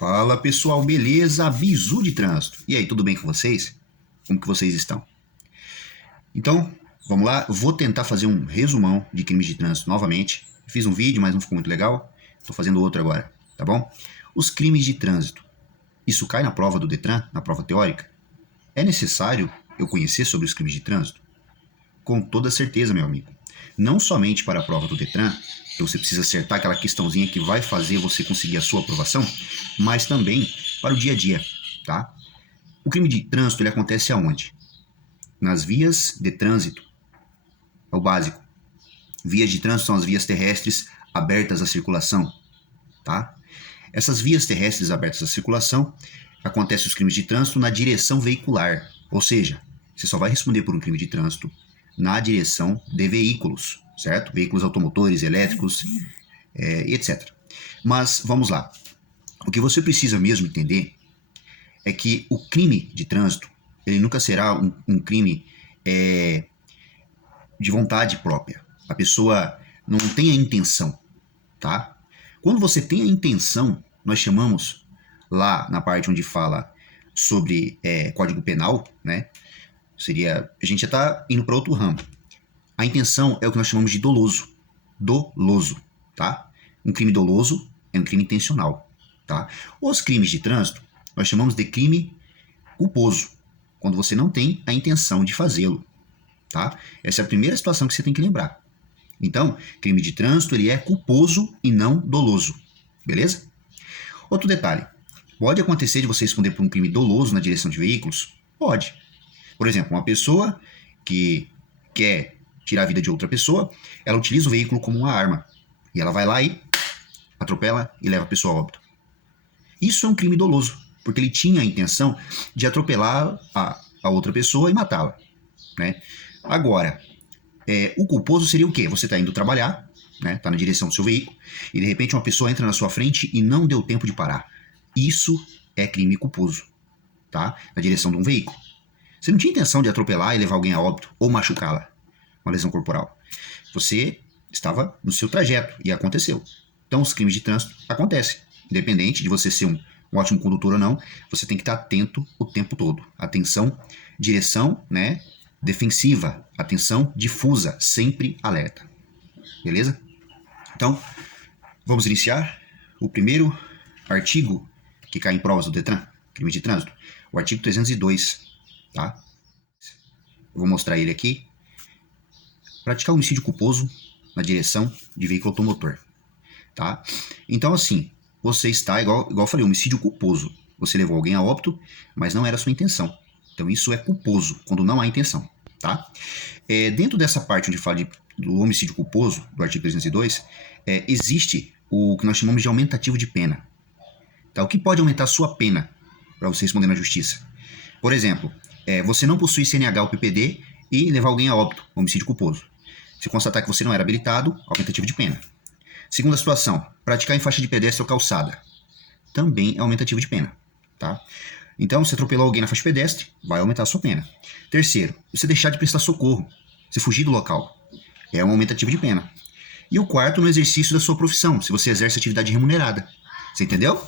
Fala pessoal, beleza? Bizu de trânsito. E aí, tudo bem com vocês? Como que vocês estão? Então, vamos lá. Eu vou tentar fazer um resumão de crimes de trânsito novamente. Fiz um vídeo, mas não ficou muito legal. Estou fazendo outro agora, tá bom? Os crimes de trânsito. Isso cai na prova do Detran, na prova teórica? É necessário eu conhecer sobre os crimes de trânsito? Com toda certeza, meu amigo. Não somente para a prova do Detran, que você precisa acertar aquela questãozinha que vai fazer você conseguir a sua aprovação, mas também para o dia a dia, tá? O crime de trânsito ele acontece aonde? Nas vias de trânsito. É o básico. Vias de trânsito são as vias terrestres abertas à circulação, tá? Essas vias terrestres abertas à circulação acontecem os crimes de trânsito na direção veicular, ou seja, você só vai responder por um crime de trânsito na direção de veículos, certo? Veículos automotores, elétricos, etc. Mas vamos lá. O que você precisa mesmo entender é que o crime de trânsito ele nunca será um crime de vontade própria. A pessoa não tem a intenção, tá? Quando você tem a intenção, nós chamamos lá na parte onde fala sobre Código Penal, né? A gente já está indo para outro ramo. A intenção é o que nós chamamos de doloso. Doloso, tá? Um crime doloso é um crime intencional, tá? Os crimes de trânsito nós chamamos de crime culposo, quando você não tem a intenção de fazê-lo, tá? Essa é a primeira situação que você tem que lembrar. Então, crime de trânsito ele é culposo e não doloso, beleza? Outro detalhe, pode acontecer de você responder por um crime doloso na direção de veículos? Pode. Por exemplo, uma pessoa que quer tirar a vida de outra pessoa, ela utiliza o veículo como uma arma. E ela vai lá e atropela e leva a pessoa a óbito. Isso é um crime doloso, porque ele tinha a intenção de atropelar a outra pessoa e matá-la, né? Agora, o culposo seria o quê? Você está indo trabalhar, né? Está na direção do seu veículo, e de repente uma pessoa entra na sua frente e não deu tempo de parar. Isso é crime culposo, tá? Na direção de um veículo. Você não tinha intenção de atropelar e levar alguém a óbito ou machucá-la, uma lesão corporal. Você estava no seu trajeto e aconteceu. Então, os crimes de trânsito acontecem. Independente de você ser um ótimo condutor ou não, você tem que estar atento o tempo todo. Atenção, direção, né? Defensiva, atenção difusa, sempre alerta. Beleza? Então, vamos iniciar o primeiro artigo que cai em provas do Detran, crime de trânsito, o artigo 302, tá? Eu vou mostrar ele aqui. Praticar homicídio culposo na direção de veículo automotor, tá? Então, assim, você está, igual eu falei, homicídio culposo. Você levou alguém a óbito, mas não era a sua intenção. Então, isso é culposo, quando não há intenção, tá? Dentro dessa parte onde fala do homicídio culposo, do artigo 302, existe o que nós chamamos de aumentativo de pena. Tá? O que pode aumentar a sua pena para você responder na justiça? Por exemplo, você não possui CNH ou PPD e levar alguém a óbito, homicídio culposo. Se constatar que você não era habilitado, aumentativo de pena. Segunda situação, praticar em faixa de pedestre ou calçada. Também é aumentativo de pena, tá? Então, se atropelou alguém na faixa de pedestre, vai aumentar a sua pena. Terceiro, você deixar de prestar socorro, se fugir do local, é um aumentativo de pena. E o quarto, no exercício da sua profissão, se você exerce atividade remunerada. Você entendeu?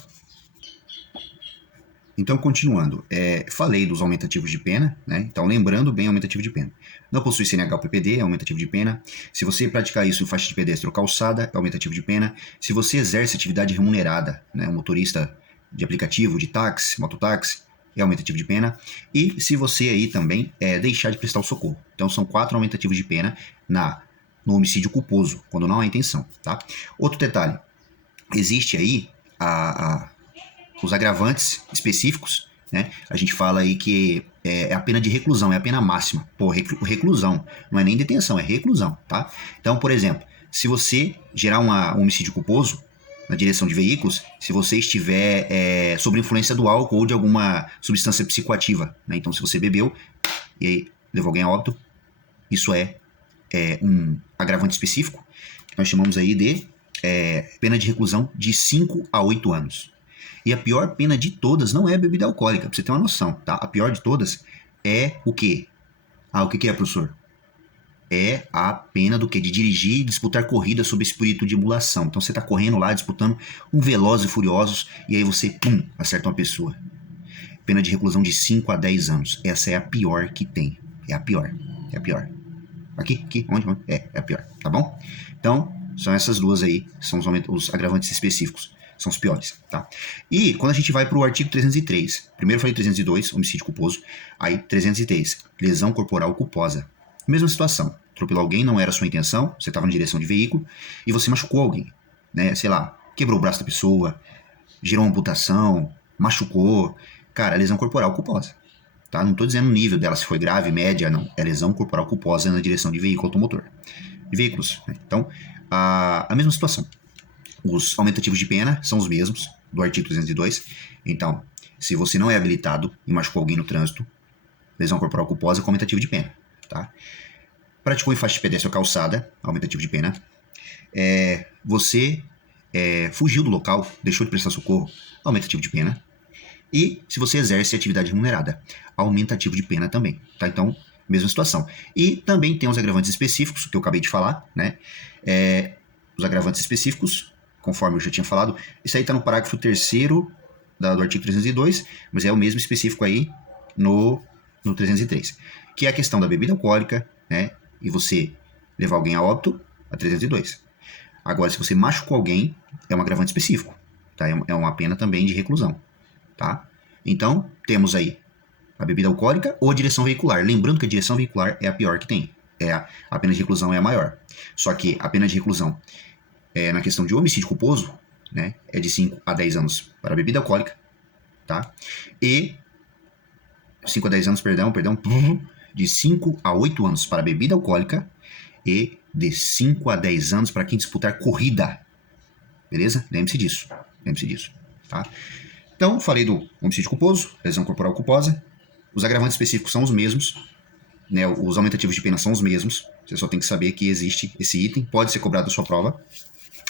Então, continuando, falei dos aumentativos de pena, né? Então, lembrando bem aumentativo de pena. Não possui CNH ou PPD, é aumentativo de pena. Se você praticar isso em faixa de pedestre ou calçada, é aumentativo de pena. Se você exerce atividade remunerada, né? Um motorista de aplicativo, de táxi, mototáxi, é aumentativo de pena. E se você aí também deixar de prestar o socorro. Então, são 4 aumentativos de pena no homicídio culposo, quando não há intenção, tá? Outro detalhe, existe aí os agravantes específicos, né? A gente fala aí que é a pena de reclusão, é a pena máxima. Pô, reclusão, não é nem detenção, é reclusão, tá? Então, por exemplo, se você gerar um homicídio culposo na direção de veículos, se você estiver sob influência do álcool ou de alguma substância psicoativa, né? Então, se você bebeu e aí levou alguém a óbito, isso é um agravante específico, que nós chamamos aí de pena de reclusão de 5 a 8 anos. E a pior pena de todas não é a bebida alcoólica, pra você ter uma noção, tá? A pior de todas é o quê? O que é, professor? é a pena do que? De dirigir e disputar corrida sob espírito de emulação. Então você tá correndo lá, disputando um Velozes e Furiosos, e aí você, pum, acerta uma pessoa. Pena de reclusão de 5 a 10 anos. Essa é a pior que tem. É a pior. É a pior. Aqui? Onde? É a pior. Tá bom? Então, são essas duas aí. São os agravantes específicos. São os piores, tá? E quando a gente vai pro artigo 303. Primeiro eu falei 302, homicídio culposo. Aí 303, lesão corporal culposa. Mesma situação. Atropelou alguém, não era sua intenção. Você estava na direção de veículo e você machucou alguém. Né? Sei lá, quebrou o braço da pessoa, gerou uma amputação, machucou. Cara, lesão corporal culposa. Tá? Não estou dizendo o nível dela, se foi grave, média, não. É lesão corporal culposa na direção de veículo automotor. De veículos. Né? Então, a mesma situação. Os aumentativos de pena são os mesmos do artigo 302. Então, se você não é habilitado e machucou alguém no trânsito, lesão corporal culposa com aumentativo de pena. Tá? Praticou em faixa de pedestre ou calçada, aumentativo de pena. Você fugiu do local, deixou de prestar socorro, aumentativo de pena. E se você exerce atividade remunerada, aumentativo de pena também, tá? Então, mesma situação. E também tem os agravantes específicos, que eu acabei de falar, né? Os agravantes específicos, conforme eu já tinha falado, isso aí tá no parágrafo 3º do artigo 302, mas é o mesmo específico aí no 303, que é a questão da bebida alcoólica, né? E você levar alguém a óbito, a 302. Agora, se você machucou alguém, é um agravante específico, tá? É uma pena também de reclusão. Tá? Então, temos aí a bebida alcoólica ou a direção veicular. Lembrando que a direção veicular é a pior que tem. A pena de reclusão é a maior. Só que a pena de reclusão na questão de homicídio culposo, né, é de 5 a 10 anos para a bebida alcoólica. Tá? E 5 a 10 anos, de 5 a 8 anos para a bebida alcoólica e de 5 a 10 anos para quem disputar corrida. Beleza? Lembre-se disso. Tá? Então, falei do homicídio culposo, lesão corporal culposa. Os agravantes específicos são os mesmos, né? Os aumentativos de pena são os mesmos. Você só tem que saber que existe esse item, pode ser cobrado da sua prova.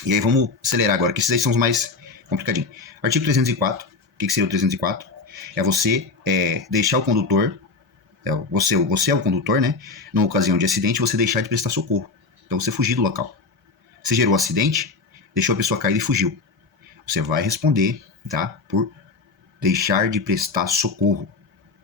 E aí vamos acelerar agora, que esses aí são os mais complicadinhos. Artigo 304. O que seria o 304? É você deixar o condutor, você é o condutor, né? Na ocasião de acidente, você deixar de prestar socorro. Então, você fugir do local. Você gerou um acidente, deixou a pessoa cair e fugiu. Você vai responder, tá? Por deixar de prestar socorro,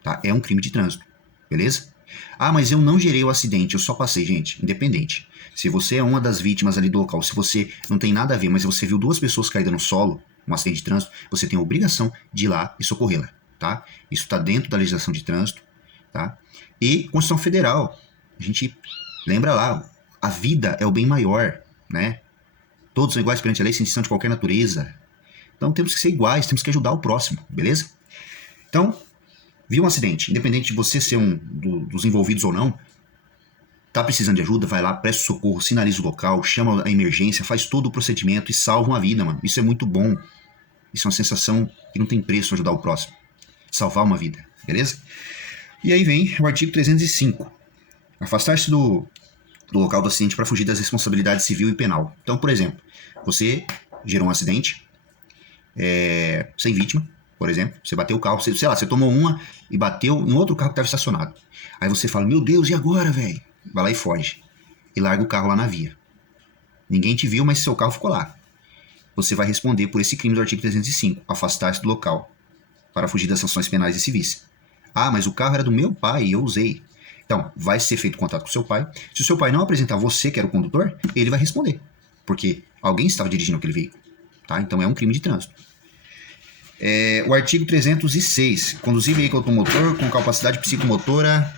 tá? É um crime de trânsito, beleza? Ah, mas eu não gerei o acidente, eu só passei, gente, independente. Se você é uma das vítimas ali do local, se você não tem nada a ver, mas você viu duas pessoas caídas no solo, um acidente de trânsito, você tem a obrigação de ir lá e socorrê-la, tá? Isso está dentro da legislação de trânsito, tá? E Constituição Federal, a gente lembra lá, a vida é o bem maior, né? Todos são iguais perante a lei, sem distinção de qualquer natureza. Então temos que ser iguais, temos que ajudar o próximo, beleza? Então, viu um acidente, independente de você ser um dos envolvidos ou não, tá precisando de ajuda, vai lá, presta socorro, sinaliza o local, chama a emergência, faz todo o procedimento e salva uma vida, mano. Isso é muito bom. Isso é uma sensação que não tem preço ajudar o próximo. Salvar uma vida, beleza? E aí vem o artigo 305. Afastar-se do local do acidente para fugir das responsabilidades civil e penal. Então, por exemplo, você gerou um acidente, sem vítima, por exemplo, você bateu o carro, sei lá, você tomou uma e bateu em outro carro que estava estacionado. Aí você fala, meu Deus, e agora, velho? Vai lá e foge. E larga o carro lá na via. Ninguém te viu, mas seu carro ficou lá. Você vai responder por esse crime do artigo 305, afastar-se do local, para fugir das sanções penais e civis. Ah, mas o carro era do meu pai e eu usei. Então, vai ser feito contato com o seu pai. Se o seu pai não apresentar você, que era o condutor, ele vai responder. Porque alguém estava dirigindo aquele veículo. Tá? Então, é um crime de trânsito. O artigo 306. Conduzir veículo automotor com capacidade psicomotora.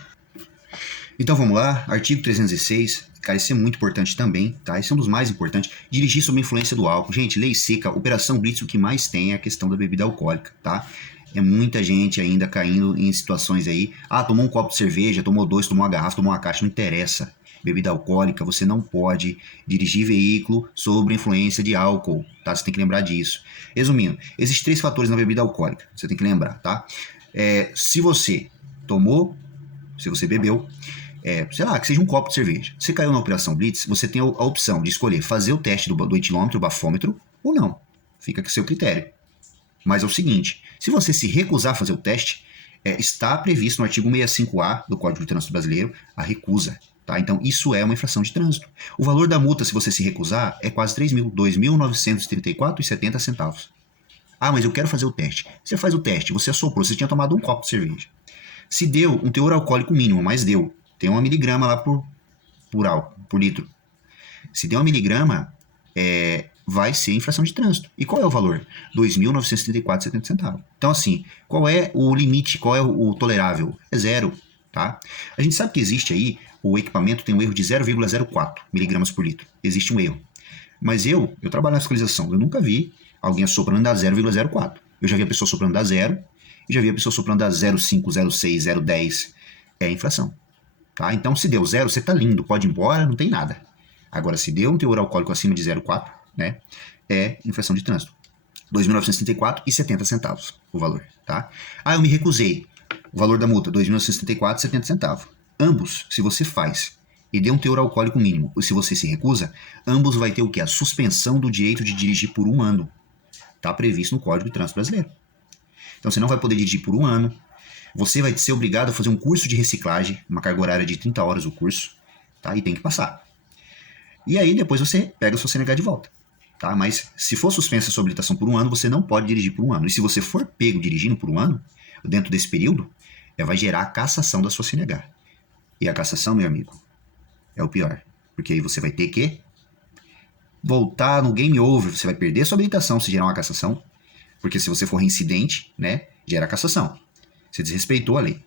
Então, vamos lá. Artigo 306. Cara, isso é muito importante também, tá? Esse é um dos mais importantes. Dirigir sob influência do álcool. Gente, lei seca, Operação Blitz, o que mais tem é a questão da bebida alcoólica, tá? É muita gente ainda caindo em situações aí. Ah, tomou um copo de cerveja, tomou dois, tomou uma garrafa, tomou uma caixa, não interessa. Bebida alcoólica, você não pode dirigir veículo sob influência de álcool, tá? Você tem que lembrar disso. Resumindo, existem 3 fatores na bebida alcoólica, você tem que lembrar, tá? Se você tomou, se você bebeu, sei lá, que seja um copo de cerveja. Você caiu na Operação Blitz, você tem a opção de escolher fazer o teste do etilômetro, do bafômetro, ou não. Fica com o seu critério. Mas é o seguinte, se você se recusar a fazer o teste, está previsto no artigo 165A do Código de Trânsito Brasileiro a recusa. Tá? Então, isso é uma infração de trânsito. O valor da multa, se você se recusar, é quase 3 mil, R$ 2.934,70. Ah, mas eu quero fazer o teste. Você faz o teste, você assoprou, você tinha tomado um copo de cerveja. Se deu um teor alcoólico mínimo, mas deu, tem 1 miligrama lá por litro. Se deu 1 miligrama, vai ser infração de trânsito. E qual é o valor? R$ 2.934,70. Então, assim, qual é o limite, qual é o tolerável? É 0, tá? A gente sabe que existe aí, o equipamento tem um erro de 0,04 miligramas por litro. Existe um erro. Mas eu trabalho na fiscalização, eu nunca vi alguém assoprando a 0,04. Eu já vi a pessoa soprando a 0 e já vi a pessoa soprando a 0,5, 0,6, 0,10. É infração. Tá? Então, se deu 0, você tá lindo, pode ir embora, não tem nada. Agora, se deu um teor alcoólico acima de 0,4, né, é infração de trânsito. R$ 2.934,70 o valor. Tá? Ah, eu me recusei. O valor da multa, R$ 2.964,70. Ambos, se você faz e deu um teor alcoólico mínimo, ou se você se recusa, ambos vai ter o quê? A suspensão do direito de dirigir por 1 ano. Está previsto no Código de Trânsito Brasileiro. Então, você não vai poder dirigir por 1 ano. Você vai ser obrigado a fazer um curso de reciclagem, uma carga horária de 30 horas o curso, tá? E tem que passar. E aí, depois você pega a sua CNH de volta. Tá? Mas, se for suspensa a sua habilitação por 1 ano, você não pode dirigir por 1 ano. E se você for pego dirigindo por 1 ano, dentro desse período, vai gerar a cassação da sua CNH. E a cassação, meu amigo, é o pior. Porque aí você vai ter que voltar no game over. Você vai perder a sua habilitação se gerar uma cassação. Porque se você for reincidente, né, gera cassação. Você desrespeitou a lei.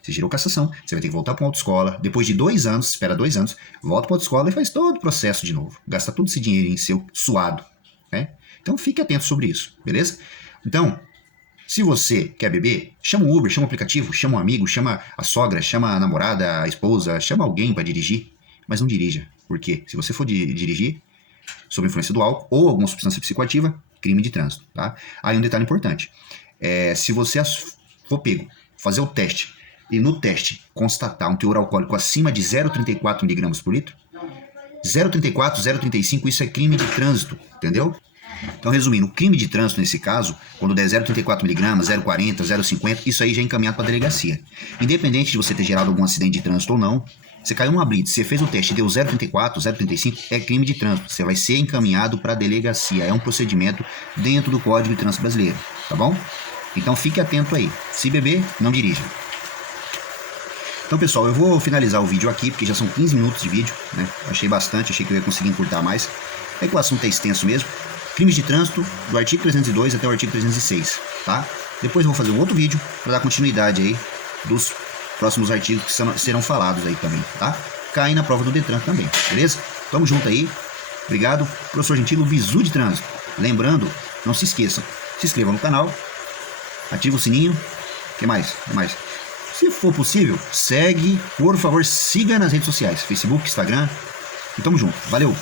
Você gerou cassação, você vai ter que voltar para uma autoescola. Depois de 2 anos, espera 2 anos, volta para a autoescola e faz todo o processo de novo. Gasta todo esse dinheiro em seu suado. Né? Então fique atento sobre isso, beleza? Então, se você quer beber, chama o Uber, chama o aplicativo, chama um amigo, chama a sogra, chama a namorada, a esposa, chama alguém para dirigir, mas não dirija. Por quê? Se você for dirigir sob influência do álcool ou alguma substância psicoativa, crime de trânsito. Tá? Aí um detalhe importante. Se você for pego, fazer o teste, e no teste constatar um teor alcoólico acima de 0,34 miligramas por litro, 0,34, 0,35, isso é crime de trânsito, entendeu? Então, resumindo, o crime de trânsito nesse caso, quando der 0,34 miligramas, 0,40, 0,50, isso aí já é encaminhado para a delegacia. Independente de você ter gerado algum acidente de trânsito ou não, você caiu numa blitz, você fez o teste e deu 0,34, 0,35, é crime de trânsito. Você vai ser encaminhado para a delegacia. É um procedimento dentro do Código de Trânsito Brasileiro, tá bom? Então fique atento aí. Se beber, não dirija. Então, pessoal, eu vou finalizar o vídeo aqui, porque já são 15 minutos de vídeo, né? Achei bastante, achei que eu ia conseguir encurtar mais. É que o assunto é extenso mesmo. Crimes de trânsito, do artigo 302 até o artigo 306, tá? Depois eu vou fazer um outro vídeo para dar continuidade aí dos próximos artigos que serão falados aí também, tá? Cai na prova do Detran também, beleza? Tamo junto aí. Obrigado. Professor Gentilo, Bizu de Trânsito. Lembrando, não se esqueçam, se inscrevam no canal, ativa o sininho. O que mais? Se for possível, segue, por favor, siga nas redes sociais, Facebook, Instagram. E tamo junto. Valeu!